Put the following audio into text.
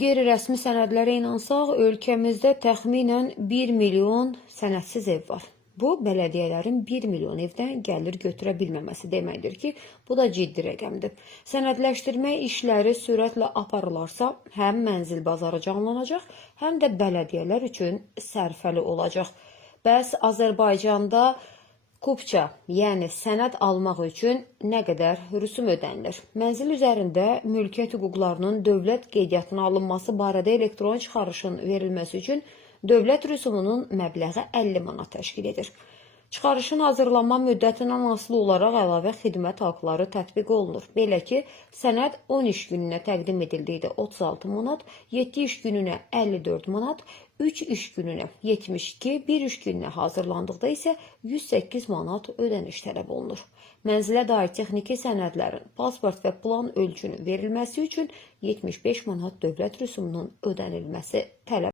Qeyri-rəsmi sənədlərə inansaq, ölkəmizdə təxminən 1 milyon sənədsiz ev var. Bu, bələdiyyələrin 1 milyon evdən gəlir götürə bilməməsi deməkdir ki, bu da ciddi rəqəmdir. Sənədləşdirmə işləri sürətlə aparılarsa, həm mənzil bazarı canlanacaq, həm də bələdiyyələr üçün sərfəli olacaq. Bəs Azərbaycanda kupça, yəni sənəd almaq üçün nə qədər rüsum ödənilir? Mənzil üzərində mülkiyyət hüquqlarının dövlət qeydiyyatına alınması barədə elektron çıxarışın verilməsi üçün dövlət rüsumunun məbləği 50 manat təşkil edir. Çıxarışın hazırlanma müddətindən asılı olaraq əlavə xidmət haqları tətbiq olunur. Belə ki, sənəd 10 iş gününə təqdim edildikdə 36 manat, 7 iş gününə 54 manat, 3 iş gününə 72, 1 iş gününə hazırlandıqda isə 108 manat ödəniş tələb olunur. Mənzilə dair texniki sənədlərin, pasport və plan ölçünün verilməsi üçün 75 manat dövlət rüsumunun ödənilməsi tələb